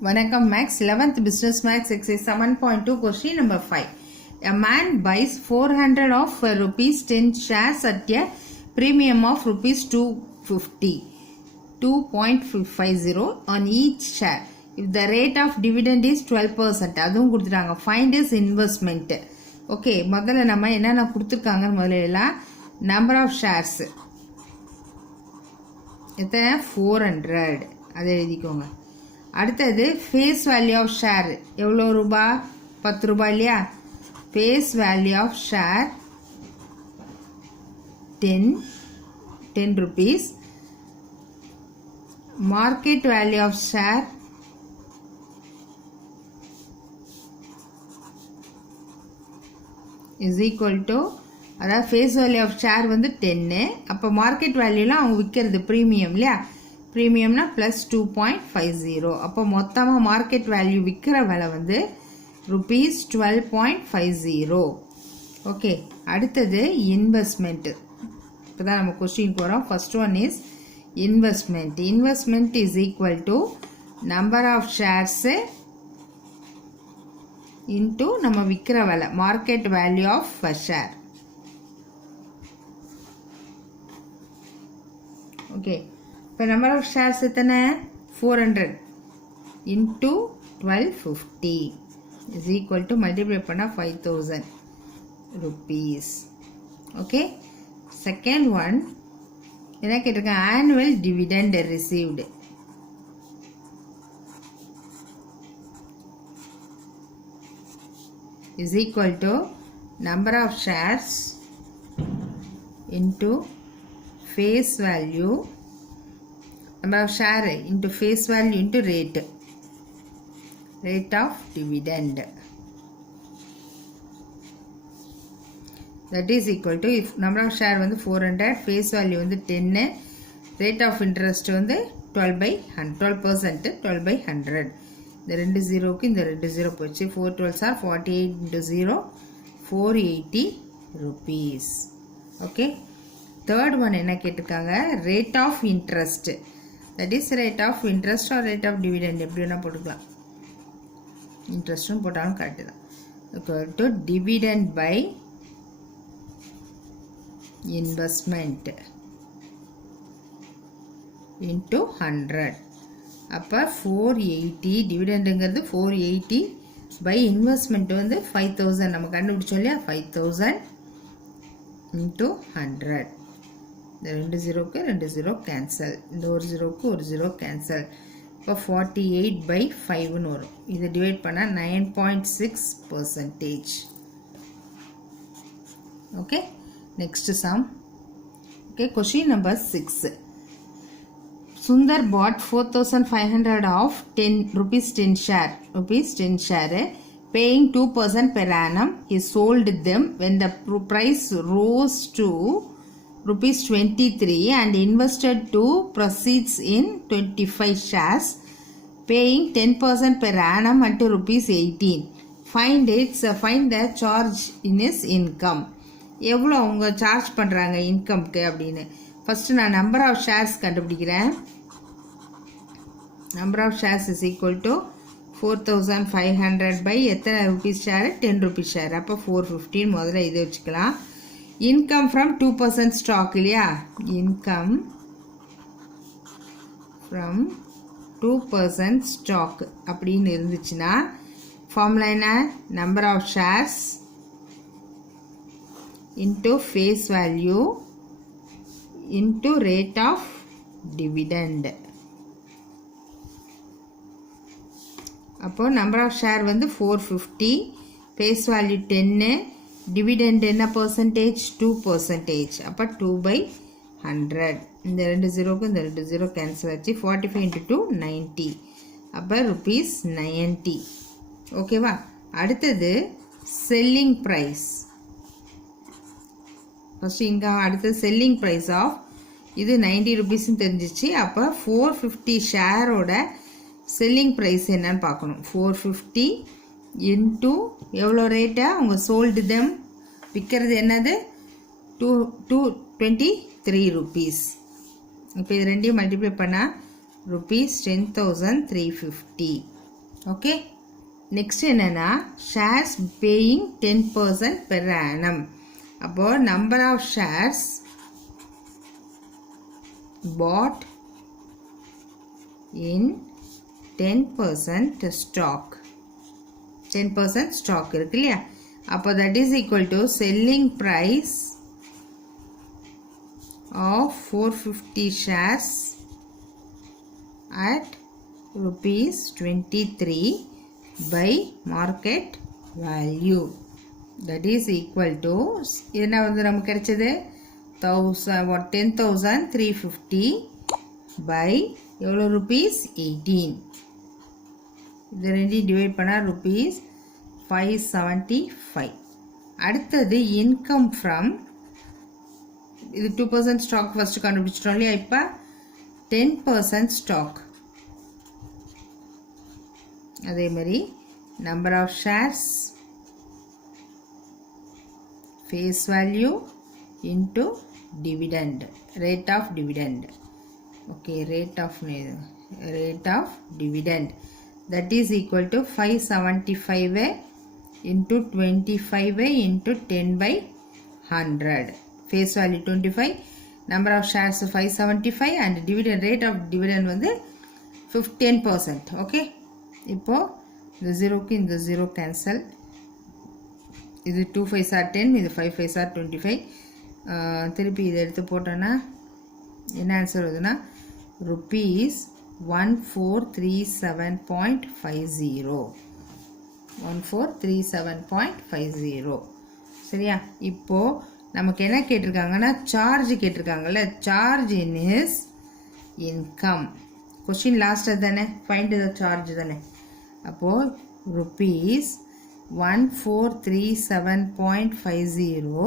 Vanakkam Max 11th Business Max exercise 7.2 question number 5. A man buys 400 of rupees 10 shares at a premium of rupees 2.50 on each share. If the rate of dividend is 12%, அதுவும் கொடுத்துட்டாங்க. Find his investment. Okay, முதல்ல நம்ம என்னென்ன கொடுத்துருக்காங்கன்னு முதல்ல number of shares எத்தனை 400 அதை எழுதிக்கோங்க. அடுத்தது ஃபேஸ் வேல்யூ ஆஃப் ஷேர் எவ்வளோ ரூபா 10 ரூபாய் இல்லையா. Face value of share 10 rupees. Market value of share is equal to, அதாவது ஃபேஸ் வேல்யூ ஆஃப் ஷேர் வந்து 10, அப்போ மார்க்கெட் வேல்யூலாம் அவங்க விற்கிறது ப்ரீமியம் இல்லையா. ப்ரீமியம்னா ப்ளஸ் 2.50. அப்போ மொத்தமாக மார்க்கெட் வேல்யூ விற்கிற விலை வந்து ருபீஸ் 12.50. ஓகே, அடுத்தது இன்வெஸ்ட்மெண்ட்டு. இப்போ தான் நம்ம கொஸ்டின் போகிறோம். First one is investment. Investment is equal to number of shares into நம்ம விற்கிற விலை, market value of share. Okay, இப்போ நம்பர் ஆஃப் ஷேர்ஸ் எத்தனை 400 into 1250 is equal to multiply பண்ணால் 5000 rupees. ஓகே, செகண்ட் ஒன் என்ன கேட்டிருக்கேன், annual dividend received. is equal to number of shares into face value, number of share into face value into rate of dividend. That is equal to, if number of share வந்து 400, face value வந்து 10, rate of interest வந்து 12%, 12/100. இந்த 2 0க்கு இந்த 2 0 போச்சு. 4 12s are 48 into 0, 480 rupees. Okay, third one என்ன கேட்டிருக்காங்க, rate of interest. That is rate of interest or rate of dividend எப்படி வேணால் போட்டுக்கலாம். இன்ட்ரெஸ்ட்டும் போட்டாலும் கரெக்டு தான். equal to dividend by investment into 100. அப்போ 480 டிவிடெண்டுங்கிறது 480 பை இன்வெஸ்ட்மெண்ட் வந்து 5000 நம்ம கண்டுபிடிச்சோம் இல்லையா. 5000 இன்ட்டு 100. இந்த 2 0க்கு 2 0 கேன்சல், இந்த 1 0க்கு 1 0 கேன்சல். இப்போ 48/5ன்னு வரும். இதை டிவைட் பண்ணால் 9.6%. Okay, next sum. Okay, question number 6. Sundar bought 4500 of 10 rupees 10 share, paying 2% per annum. He sold them when the price rose to rupees 23 and invested to proceeds in 25 shares, paying 10% per annum until rupees 18. Find the charge in his income. எவ்வளோ அவங்க charge பண்ணுறாங்க இன்கம்க்கு அப்படின்னு. First நான் number of shares கண்டுபிடிக்கிறேன். Number of shares is equal to 4500 by எத்தனை rupees share 10 rupees share. அப்போ 450 முதல்ல இதை வச்சுக்கலாம். இன்கம் ஃப்ரம் 2% ஸ்டாக் இல்லையா. இன்கம் ஃப்ரம் 2% ஸ்டாக் அப்படின்னு இருந்துச்சுன்னா ஃபார்முலா என்ன, number of shares into face value into rate of dividend. அப்போ நம்பர் ஆஃப் ஷேர் வந்து 450, face value 10, dividend என்ன பர்சன்டேஜ் 2%. அப்போ 2/100. இந்த 2 0க்கு இந்த 2 0 கேன்சல் ஆச்சு. 45 into 2 90. அப்போ rupees 90. ஓகேவா. அடுத்தது செல்லிங் ப்ரைஸ். ஃபஸ்ட்டு இங்கே அடுத்தது செல்லிங் ப்ரைஸ் ஆஃப் இது 90 rupeesன்னு தெரிஞ்சிச்சு. அப்போ 450 ஷேரோட செல்லிங் ப்ரைஸ் என்னன்னு பார்க்கணும். 450 இன்ட்டு எவ்வளோ ரேட்டை அவங்க சோல்டு தெம், விற்கிறது என்னது 223 rupees. இப்போ இது ரெண்டையும் மல்டிப்ளை பண்ணால் rupees 10,350. ஓகே. நெக்ஸ்ட் என்னன்னா ஷேர்ஸ் பேயிங் 10% per annum. அப்போ number of shares bought in 10% stock. 10% stock இருக்கு இல்லையா? அப்போ that is equal to selling price of 450 shares at rupees 23 by market value. That is equal to என்ன வந்து நமக்கு கிடைச்சது 10,350 by எவ்வளோ rupees 18. இது ரெண்டையும் டிவைட் பண்ணால் rupees 575. அடுத்தது இன்கம் ஃப்ரம் இது 2% ஸ்டாக் ஃபர்ஸ்ட் கண்டுபிடிச்சிட்டோம் இல்லையா? இப்போ 10% ஸ்டாக். அதே மாதிரி number of shares face value into dividend, rate of dividend. Okay, rate of dividend that is equal to 575 into 25 into 10 by 100. Face value 25, number of shares 575 and dividend rate of dividend வந்து 15%. Okay, இப்போ இந்த 0க்கு இந்த 0 cancel. இது 2 5s are 10, இது 5 5s are 25. திருப்பி இதை எடுத்து போட்டோன்னா என்ன ஆன்சர் வருதுன்னா rupees 1437.50. 1437.50. சரியா? இப்போ நமக்கு என்ன கேட்டிருக்காங்கன்னா சார்ஜ் கேட்டிருக்காங்கல்ல, charge in is income. Question last தானே, ஃபைண்ட் த சார்ஜ் தானே. அப்போது rupees 1437.50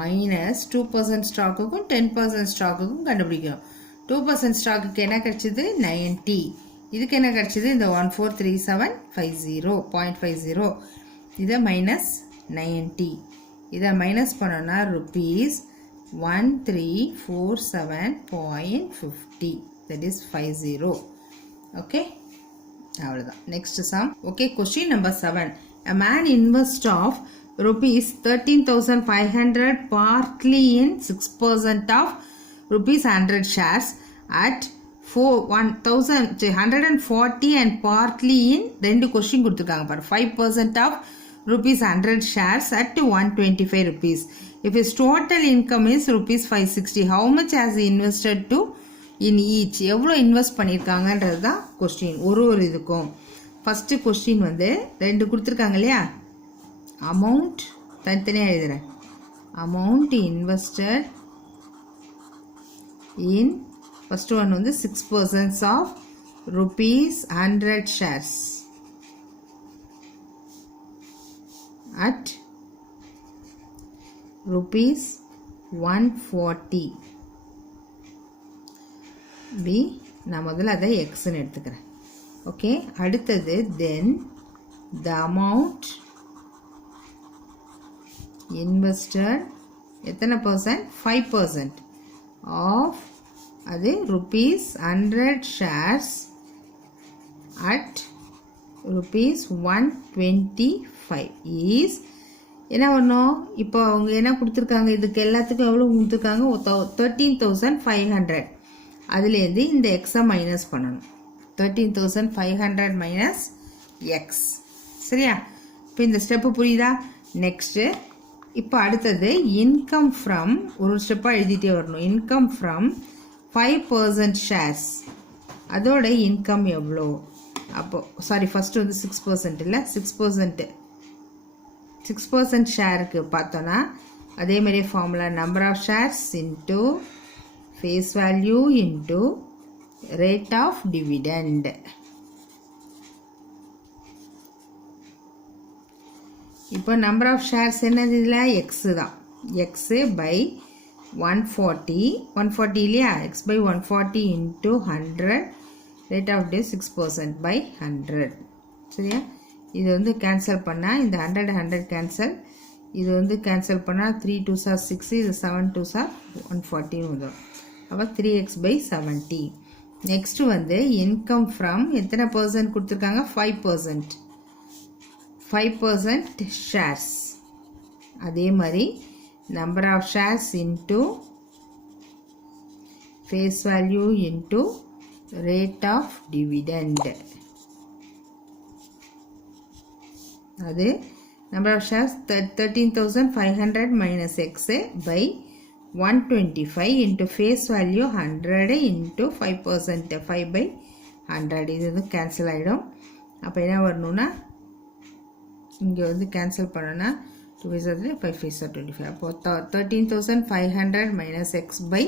மைனஸ் 2% ஸ்டாக்குக்கும் 10% ஸ்டாக்குக்கும் கண்டுபிடிக்கணும். 2% ஸ்டாக்குக்கு என்ன கிடைச்சிது 90. இதுக்கு என்ன கிடைச்சிது இந்த 1437.50. இதை மைனஸ் 90. இதை மைனஸ் பண்ணோன்னா rupees 1347.50. that is 50. ஓகே, அவ்வளோதான். Next sum. Okay, question number 7. A man invests of rupees 13,500 partly in 6% of rupees 100 shares at 1,140 and partly in ரெண்டு கொஸ்டின் கொடுத்துருக்காங்க பாரு. 5% of rupees 100 shares at 125 rupees. If his total income is rupees 560, how much has he invested to in each? எவ்வளோ invest பண்ணியிருக்காங்கன்றது தான் question. ஒரு இதுக்கும் first question வந்து ரெண்டு கொடுத்துருக்காங்க இல்லையா? அமௌண்ட் தனித்தனியாக எழுதுகிறேன். Amount invested in first one வந்து 6% of rupees 100 shares at rupees 140. B நான் முதல்ல அதை எக்ஸ்ன்னு எடுத்துக்கிறேன். ஓகே, அடுத்தது then the amount invested எத்தனை பர்சன்ட் 5% of அது rupees 100 shares at rupees 125 is என்ன பண்ணோம்? இப்போ அவங்க என்ன கொடுத்துருக்காங்க, இதுக்கு எல்லாத்துக்கும் எவ்வளோ கொடுத்துருக்காங்க 13,500. அதுலேருந்து இந்த எக்ஸை மைனஸ் பண்ணணும். 13,500 மைனஸ் எக்ஸ். சரியா? இப்போ இந்த ஸ்டெப்பு புரியுதா? நெக்ஸ்ட்டு இப்போ அடுத்தது இன்கம் ஃப்ரம் ஒரு ஸ்டெப்பாக எழுதிட்டே வரணும். இன்கம் ஃப்ரம் 5% ஷேர்ஸ், அதோட இன்கம் எவ்வளோ? அப்போது சாரி, ஃபஸ்ட்டு வந்து 6% இல்லை, 6% ஷேருக்கு பார்த்தோன்னா அதே மாதிரியே formula number of shares into face value into rate of dividend. இப்போ நம்பர் ஆஃப் ஷேர்ஸ் என்னது இதில் எக்ஸு தான். எக்ஸு பை 140 இல்லையா? X by 140 into 100, rate of day 6% by 100. சரியா? இது வந்து கேன்சல் பண்ணால் இந்த 100 கேன்சல், இது வந்து கேன்சல் பண்ணால் 3 2s are 6, இது 7 2s are 140 வந்துடும். அப்போ 3x by 70. நெக்ஸ்ட் வந்து இன்கம் ஃப்ரம் எத்தனை பர்சன்ட் கொடுத்துருக்காங்க 5%. 5% ஷேர்ஸ். அதே மாதிரி number of shares into face value into rate of dividend. அது number of shares 13,500 minus x by 125 into face value 100 into 5%, 5 by 100. இது கேன்சல் ஆகிடும். அப்போ என்ன வரணும்னா இங்கே வந்து கேன்சல் பண்ணோன்னா 2 5 5 5 25. அப்போ 13,500 minus x by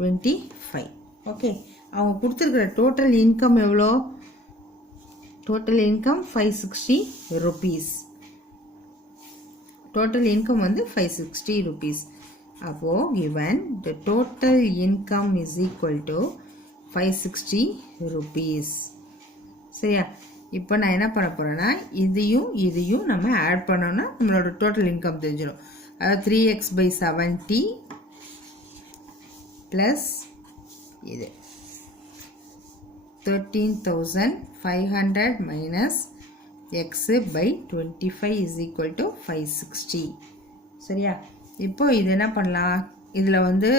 25. ஓகே, அவங்க கொடுத்துருக்குற டோட்டல் இன்கம் எவ்வளோ? Total income 560 rupees. total income வந்து 560 rupees. அப்போ given the total income is equal to 560 rupees. சரியா? இப்போ நான் என்ன பண்ண போறேன்னா இதையும் நம்ம ஆட் பண்ணோம்னா நம்மளோட டோட்டல் இன்கம் தெரிஞ்சிடும். அதாவது 3x by 70 பிளஸ் இது 13,500 minus x by 25 is equal to 560. சரியா? இப்போ இது என்ன பண்ணலாம்? இதில் வந்து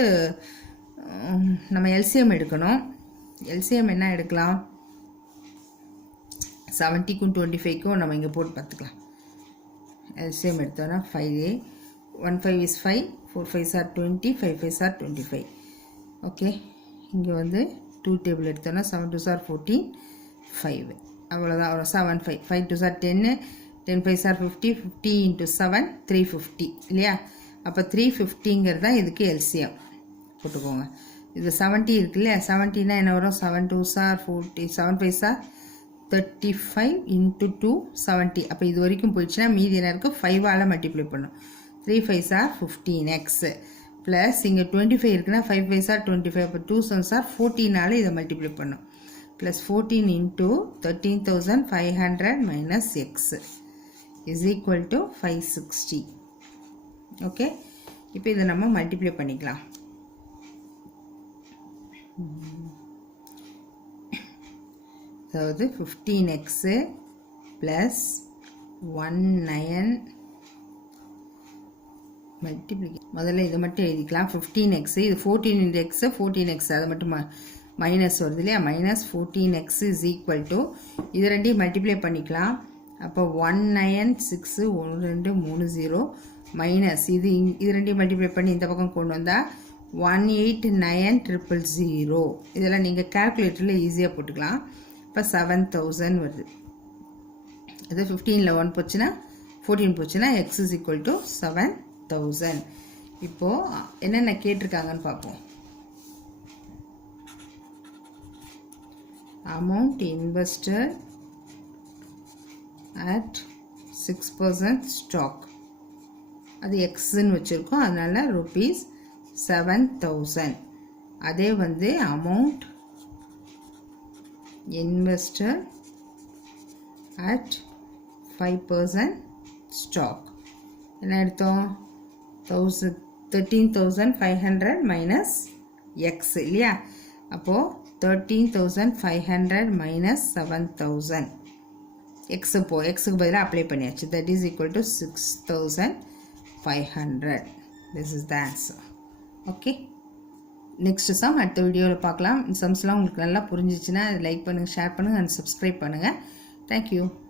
நம்ம எல்சிஎம் எடுக்கணும். எல்சிஎம் என்ன எடுக்கலாம்? 70க்கும் 25க்கும் நம்ம இங்கே போட்டு பார்த்துக்கலாம். எல்சிஎம் எடுத்தோன்னா 5a 1 5 is 5 4 5s are 20 5 5s are 25. Okay, இங்கே வந்து 2 டேபிள் எடுத்தோன்னா 7 2s are 14 5. அவ்வளோதான் வரும். 7 5 5 2s are 10 10 5s are 50 50 into 7 350 இல்லையா? அப்போ 350ங்கிறது தான் இதுக்கு எல்சிஎம் போட்டுக்கோங்க. இது 70 இருக்கு இல்லையா? 70னா என்ன வரும்? 7 2s are 40 7 5s are 35 into 2 70. அப்போ இது வரைக்கும் போயிடுச்சுன்னா மீதி என்ன இருக்குது? 5ஆல் மல்டிப்ளை பண்ணும். 3 5s are 15x ப்ளஸ் இங்கே 25 இருக்குன்னா 5 5s are 25. அப்போ 2 7s are 14ஆல் இதை மல்டிப்ளை பண்ணும். plus 14 into 13,500 minus x is equal to 560. okay, இப்போ இதை நம்ம மல்டிப்ளை பண்ணிக்கலாம். அதாவது 15x plus 19 மல்டிப்ளிகேஷன். முதல்ல இதை மட்டும் எழுதிக்கலாம். 15x இது 14 into x 14x அதை மட்டும் மைனஸ் வருது இல்லையா? Minus 14x is equal to இது ரெண்டையும் மல்டிப்ளை பண்ணிக்கலாம். அப்போ 196 1230 மைனஸ் இது ரெண்டையும் மல்டிப்ளை பண்ணி இந்த பக்கம் கொண்டு வந்தால் 189,000. இதெல்லாம் நீங்கள் கால்குலேட்டரில் ஈஸியாக போட்டுக்கலாம். இப்போ 7,000 வருது. இது 15ல் 1 போச்சுன்னா 14 போச்சுன்னா x இஸ் ஈக்குவல் டு 7,000. இப்போது என்னென்ன கேட்டிருக்காங்கன்னு பார்ப்போம். amount invested at 6% stock அது எக்ஸ்ன்னு வச்சுருக்கோம், அதனால் rupees 7,000. அதே வந்து amount invested at 5% stock என்ன எடுத்தோம்? 13,500 minus x இல்லையா? அப்போது 13,500 minus 7,000 எக்ஸுக்கு பதிலாக அப்ளை பண்ணியாச்சு. That is equal to 6,500. This is the answer. Okay, next sum அடுத்த வீடியோவில் பார்க்கலாம். இந்த சம்ஸ்லாம் உங்களுக்கு நல்லா புரிஞ்சிச்சுன்னா லைக் பண்ணுங்கள், ஷேர் பண்ணுங்கள் அண்ட் சப்ஸ்கிரைப் பண்ணுங்கள். தேங்க்யூ.